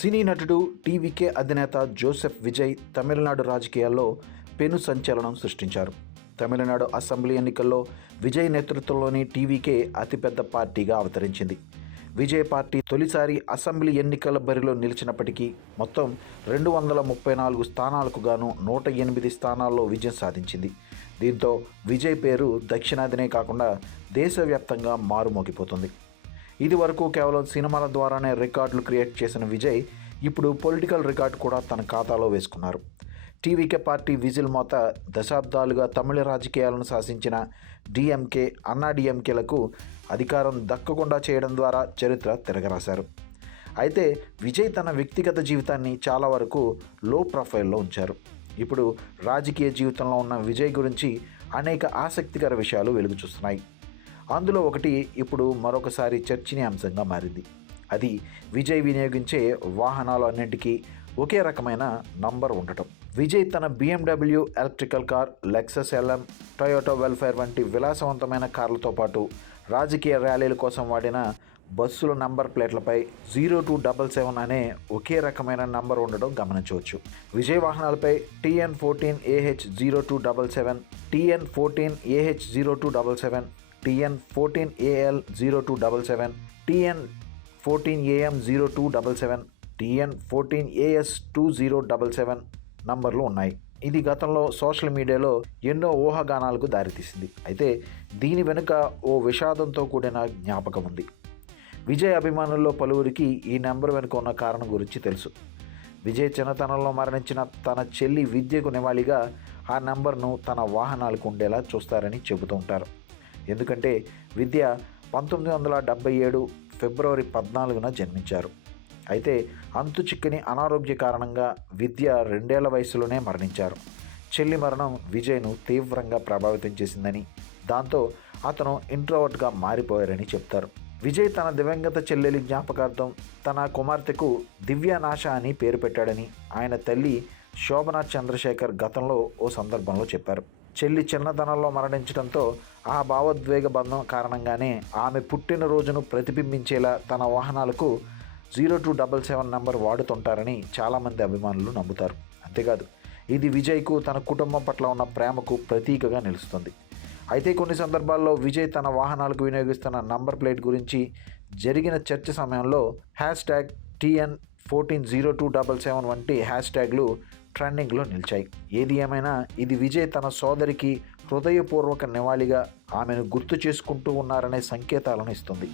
సినీ నటుడు టీవీకే అధినేత జోసెఫ్ విజయ్ తమిళనాడు రాజకీయాల్లో పెను సంచలనం సృష్టించారు. తమిళనాడు అసెంబ్లీ ఎన్నికల్లో విజయ్ నేతృత్వంలోని టీవీకే అతిపెద్ద పార్టీగా అవతరించింది. విజయ్ పార్టీ తొలిసారి అసెంబ్లీ ఎన్నికల బరిలో నిలిచినప్పటికీ మొత్తం 234 స్థానాలకు గాను 108 స్థానాల్లో విజయం సాధించింది. దీంతో విజయ్ పేరు దక్షిణాదినే కాకుండా దేశవ్యాప్తంగా మారుమోగిపోతుంది. ఇది వరకు కేవలం సినిమాల ద్వారానే రికార్డులు క్రియేట్ చేసిన విజయ్ ఇప్పుడు పొలిటికల్ రికార్డు కూడా తన ఖాతాలో వేసుకున్నారు. టీవీకే పార్టీ విజిల్ మోత దశాబ్దాలుగా తమిళ రాజకీయాలను శాసించిన డిఎంకే, అన్నా డిఎంకేలకు అధికారం దక్కకుండా చేయడం ద్వారా చరిత్ర తిరగరాశారు. అయితే విజయ్ తన వ్యక్తిగత జీవితాన్ని చాలా వరకు లో ప్రొఫైల్లో ఉంచారు. ఇప్పుడు రాజకీయ జీవితంలో ఉన్న విజయ్ గురించి అనేక ఆసక్తికర విషయాలు వెలుగు చూస్తున్నాయి. అందులో ఒకటి ఇప్పుడు మరొకసారి చర్చనీయాంశంగా మారింది. అది విజయ్ వినియోగించే వాహనాలు అన్నింటికీ ఒకే రకమైన నంబర్ ఉండటం. విజయ్ తన BMW electrical car, Lexus LM, Toyota welfare వంటి విలాసవంతమైన కార్లతో పాటు రాజకీయ ర్యాలీల కోసం వాడిన బస్సుల నంబర్ ప్లేట్లపై 0277 అనే ఒకే రకమైన నంబర్ ఉండడం గమనించవచ్చు. విజయ్ వాహనాలపై TN14AH0277, TN14AH0277, TN14AL0277, TN14AM0277, TN14AS2077 నంబర్లు ఉన్నాయి. ఇది గతంలో సోషల్ మీడియాలో ఎన్నో ఊహాగానాలకు దారితీసింది. అయితే దీని వెనుక ఓ విషాదంతో కూడిన జ్ఞాపకం ఉంది. విజయ్ అభిమానుల్లో పలువురికి ఈ నెంబర్ వెనుక ఉన్న కారణం గురించి తెలుసు. విజయ్ చిన్నతనంలో మరణించిన తన చెల్లి విద్యకు నివాళిగా ఆ నెంబర్ను తన వాహనాలకు ఉండేలా చూస్తారని చెబుతూ ఉంటారు. ఎందుకంటే విద్య 1977 ఫిబ్రవరి 14న జన్మించారు. అయితే అంతు చిక్కని అనారోగ్య కారణంగా విద్య 2 ఏళ్ల వయసులోనే మరణించారు. చెల్లి మరణం విజయ్ను తీవ్రంగా ప్రభావితం చేసిందని, దాంతో అతను ఇంట్రోవర్ట్గా మారిపోయారని చెప్తారు. విజయ్ తన దివంగత చెల్లెలి జ్ఞాపకార్థం తన కుమార్తెకు దివ్యానాశ అని పేరు పెట్టాడని ఆయన తల్లి శోభనా చంద్రశేఖర్ గతంలో ఓ సందర్భంలో చెప్పారు. చెల్లి చిన్నతనంలో మరణించడంతో ఆ భావోద్వేగ బంధం కారణంగానే ఆమె పుట్టినరోజును ప్రతిబింబించేలా తన వాహనాలకు 0277 నంబర్ వాడుతుంటారని చాలామంది అభిమానులు నమ్ముతారు. అంతేకాదు ఇది విజయ్కు తన కుటుంబం పట్ల ఉన్న ప్రేమకు ప్రతీకగా నిలుస్తుంది. అయితే కొన్ని సందర్భాల్లో విజయ్ తన వాహనాలకు వినియోగిస్తున్న నంబర్ ప్లేట్ గురించి జరిగిన చర్చ సమయంలో #TN140277 వంటి హ్యాష్ట్యాగ్లు ట్రెండింగ్లో నిలిచాయి. ఏది ఏమైనా ఇది విజయ్ తన సోదరికి హృదయపూర్వక నివాళిగా ఆమెను గుర్తు చేసుకుంటూ ఉన్నారనే సంకేతాలను ఇస్తుంది.